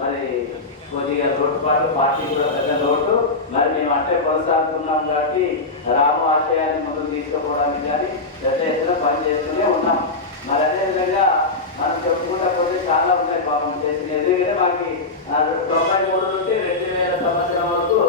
మరి కొద్దిగా లోటుపాటు పార్టీ కూడా పెద్ద లోటు. మరి మేము అంటే కొనసాగుతున్నాం కాబట్టి రాము ఆశయాన్ని ముందుకు తీసుకుపోవడానికి కానీ పెద్ద ఎత్తున పనిచేస్తూనే ఉన్నాం. మరి అదేవిధంగా మనం చెప్పుకుంటా పోతే చాలా ఉన్నాయి పాపం చేసిన. ఎందుకంటే మాకు 93 నుండి 2000 సంవత్సరం వరకు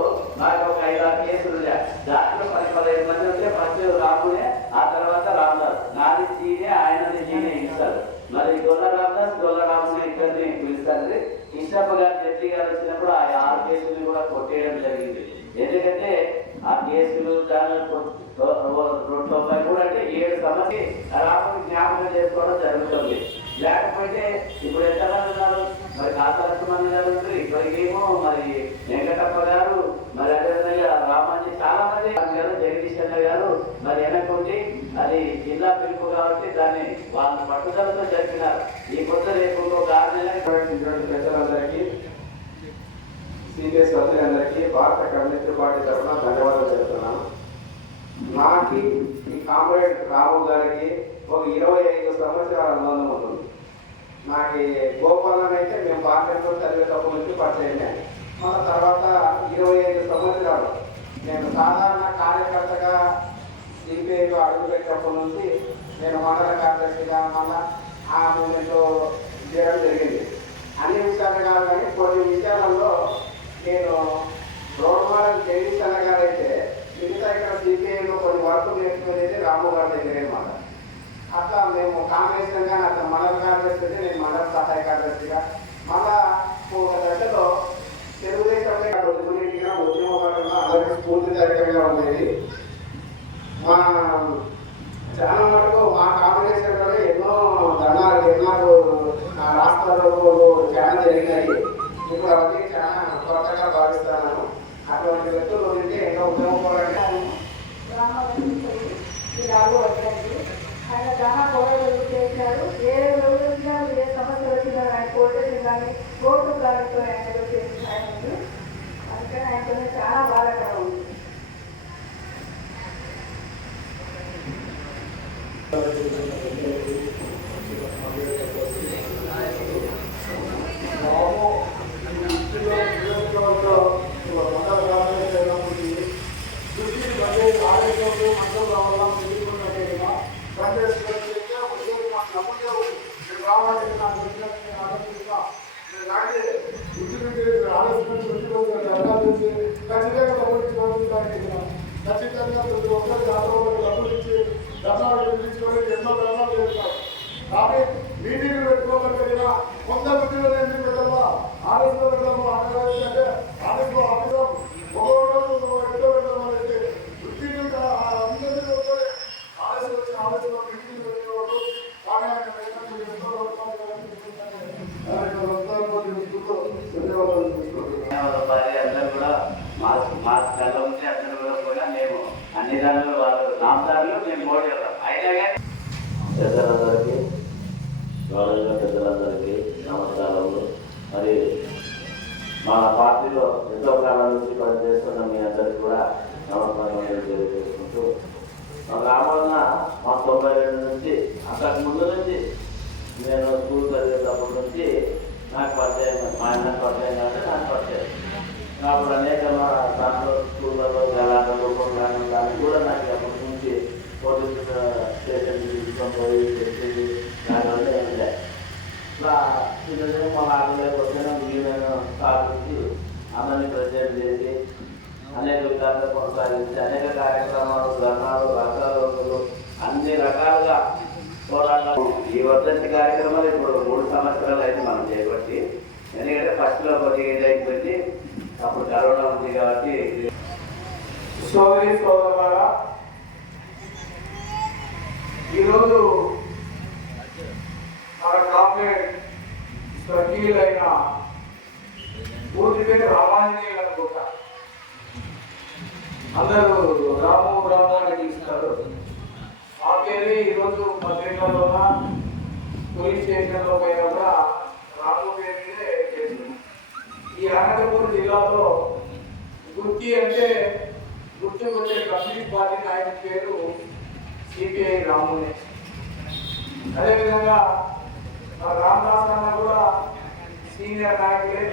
మాకు ఒక 5-6 కేసులు ఉన్నాయి. దాంట్లో 10-15 మంది ఉంటే ఫస్ట్ రామునే, ఆ తర్వాత రామదాస్. నాది జీనే, ఆయనది జీనే ఇస్తారు. మరి గొల్ల రామదాస్ గొల్ల రామునే ఇద్దరిని పిలుస్తారు. కృష్ణప్ప గారు జడ్జి గారు వచ్చినప్పుడు ఆ 6 కేసులు కూడా కొట్టేయడం జరిగింది. ఎందుకంటే ఆ కేసులు దాని 90 కూడా అంటే 7 సంవత్సరాలు రాముని జ్ఞాపకం చేసుకోవడం జరుగుతుంది. లేకపోతే ఇప్పుడు ఎంతమంది ఉన్నారు, మరి కాసలక్ష్మణ్ గారు ఉంటారు, ఇప్పటికేమో మరి వెంకటప్ప గారు, మరి అదేవిధంగా రామాజీ చాలా మంది గారు, జగదీష్ అన్న గారు మరి వెనక్కుండి అది జిల్లా పిలుపు కాబట్టి దాన్ని వాళ్ళ పట్టుదలతో జరిపినారు. ఈ కొత్త రేపు ఒక 6 నెలల ప్రజలందరికీ, సిపిఎస్ అందరికీ భారత కమ్యూనిస్ట్ పార్టీ తరఫున ధన్యవాదాలు చెప్తున్నాను. నాకు ఈ కామ్రేడ్ రాము గారికి ఒక 25 సంవత్సరాల అనుబంధం ఉంటుంది. నాకు గోపాలన్ అయితే మేము పార్టీలో చదివేటప్పటి నుంచి పరిచయమే. మన తర్వాత 25 సంవత్సరాలు నేను సాధారణ కార్యకర్తగా సిపిఐలో అడుగుపెట్టినప్పటి నుంచి నేను మండల కార్యదర్శిగా మళ్ళా ఆ మూమెంట్లో చేయడం జరిగింది. అన్ని విషయాలు కాదు కానీ కొన్ని విషయాలలో నేను రోడ్ మోడల్ జగదీష్ అన్న గారు అయితే మిగతా ఇక్కడ సిపిఐలో కొన్ని వర్క్ నేర్చుకునేది రాము గారి దగ్గరే మాట. అట్లా మేము కాంబినేషన్గా అట్లా మండల కార్యదర్శి అయితే నేను మండల సహాయ కార్యదర్శిగా మళ్ళా ఒక దశలో తెలుగుదేశంలో ఉద్యమపరంగా అందరికీ స్ఫూర్తిదాయకంగా ఉండేది. మా చాలా మటుకు మా కాంబినేషన్లోనే ఎన్నో ధర్నాలు రాష్ట్రాల్లో చాలా జరిగినాయి. ఇప్పుడు అవన్నీ చాలా కొత్తగా భావిస్తున్నాను. అటువంటి వ్యక్తులు ఉంటే ఎన్నో ఉద్యమపరంగా ఆయన చాలా పోరాటాలు చేశారు. ఏ రోజు వచ్చినా ఏ సమస్య వచ్చినా ఆయన కోర్టు కానీ కోర్టు ప్రాజెక్టు ఆయన చేసిన ఆయన ఉంది. అందుకని ఆయనతో చాలా బాధాకరం ఉంది. ఖచ్చితంగా ప్రతి ఒక్కరు జాతరలో డబ్బులు ఇచ్చి ధర్నాలు నిర్మించుకొని ఎన్నో ధర్నాలు చేస్తారు. కానీ మీటింగ్లు పెట్టుకోగలిగిన కొంత మందిలో ఎందుకు పెట్టాలా, ఆర్ఎస్లో పెట్టాము అంటే ఆర్ఎస్లో ఆఫీసం ఒక్కొక్క ఎన్నో పెట్టామనేది వృత్తిని అందరినీ ఆర్ఎస్ వచ్చి ఆర్ఎస్లో మీటింగ్లు పెట్టేవాడు. కానీ ఆయన అన్ని దానిలో వాళ్ళు నామదారులు మేము మోడీ అయినా కానీ పెద్దలందరికీ గౌరవ పెద్దలందరికీ నమస్కారములు. మరి మా పార్టీలో ఎంతో కాలం నుంచి పనిచేస్తున్న మీ అందరికీ కూడా నమస్కారం తెలియజేసుకుంటూ రామన్న మా 92 నుంచి అంతకు ముందు నుంచి నేను స్కూల్ చదివేటప్పటి నుంచి నాకు పరిచయం, మా ఆయన పరిచయం అంటే నాకు పరిచయం. అప్పుడు అనేక దాంట్లో స్కూళ్ళలో జలాటలు కొట్లాటలు దాన్ని కూడా నాకు అప్పటి నుంచి పోలీస్ స్టేషన్ తీసుకొని పోయి తెచ్చి దానివల్ల ఏమిలే ఇట్లా చిన్న మన ఆడలేకపోతే మిగిలిన స్థాపించి అందరినీ ప్రజెంట్ చేసి అనేక విధాలుగా కొనసాగించి అనేక కార్యక్రమాలు, ధర్నాలు, రకాలు అన్ని రకాలుగా పోరాటాలు. ఈ వర్ధంతి కార్యక్రమాలు ఇప్పుడు 3 సంవత్సరాలు అయితే మనం చేపట్టి, ఎందుకంటే ఫస్ట్లో కొద్దిగా ఇది అయిపోయింది, అప్పుడు కరోనా ఉంది కాబట్టి. సోదరి సోదరులారా, ఈరోజు మన కామ్రేడ్ స్వర్గీయులైన పూర్తి పేరు రామాంజనేయులు అనుకుంటా, అందరూ రాము రాము అని పిలుస్తారు. ఆ పేరు ఈరోజు పత్రికల్లో పోలీస్ స్టేషన్లో పోయినా కూడా రాము పేరు మీదే చేస్తుంది. ఈ అనంతపురం జిల్లాలో గుర్తి అంటే గుర్తుకొచ్చే కమ్యూనిస్ట్ పార్టీ నాయకుడి పేరు సిపిఐ రామునే. అదేవిధంగా రామదాస్ అన్న కూడా సీనియర్ నాయకులే.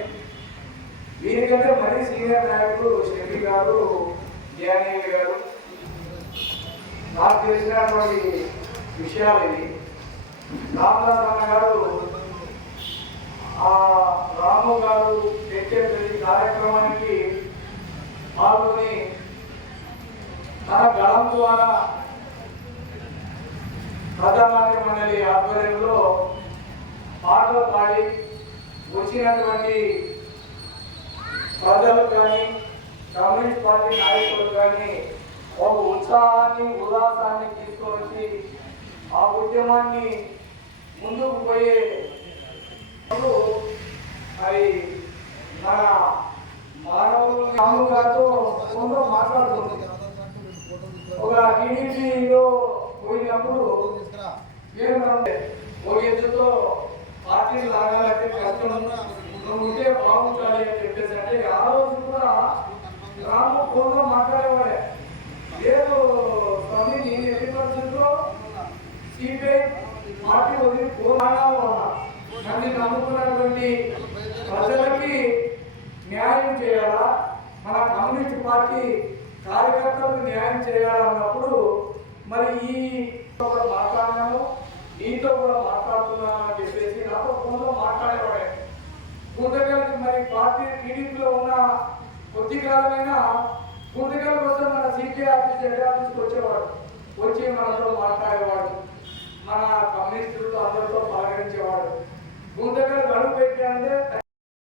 వీరికంటే మరీ సీనియర్ నాయకులు షెఫీ గారు, జ్ఞానేవి గారు. నాకు తెలిసినటువంటి విషయాలు ఇది. రామదాస్ అన్న గారు ఆ రాము గారు పెట్టే ప్రతి కార్యక్రమానికి పాల్గొని తన గళం ద్వారా ప్రజానాట్య మండలి ఆధ్వర్యంలో పాటలు పాడి వచ్చినటువంటి ప్రజలకు కానీ కమ్యూనిస్ట్ పార్టీ నాయకులకు కానీ ఒక ఉత్సాహాన్ని ఉల్లాసాన్ని తీసుకొచ్చి ఆ ఉద్యమాన్ని ముందుకు పోయే మరి మన మానవులు రాము గారితో కొంత మాట్లాడుతుంది. ఒక టీడీపీలో పోయినప్పుడు ఒక ఎద్దుతో పార్టీలు లాగాలంటే కష్టం, నువ్వు ఉంటే బాగుంటుంది అని చెప్పేసి అంటే ఆ రోజు కూడా రాము ఫోన్లో మాట్లాడేవాడే. లేదు స్వామి, నేను ఎన్ని పరిస్థితుల్లో సిపిఐ పార్టీ వదిలి పోరాడాలో నన్ను నమ్ముకున్నటువంటి ప్రజలకి న్యాయం చేయాలా, మన కమ్యూనిస్ట్ పార్టీ కార్యకర్తలకు న్యాయం చేయాలన్నప్పుడు మరి ఈ కూడా మాట్లాడినాము, నీతో కూడా మాట్లాడుతున్నాను అని చెప్పేసి నాతో ఫోన్లో మాట్లాడేవాడే. గుంతకల్కి మరి పార్టీ టీడీపీలో ఉన్న కొద్ది కాలమైనా గుంతకల్ కోసం మన సిపిఐ ఆఫీస్ హెడ్ ఆఫీస్కి వచ్చేవాడు, వచ్చి మనతో మాట్లాడేవాడు, మన కమ్యూనిస్టులతో అందరితో పలకరించేవాడు. గుంతకల్ గడువు పెట్టాలంటే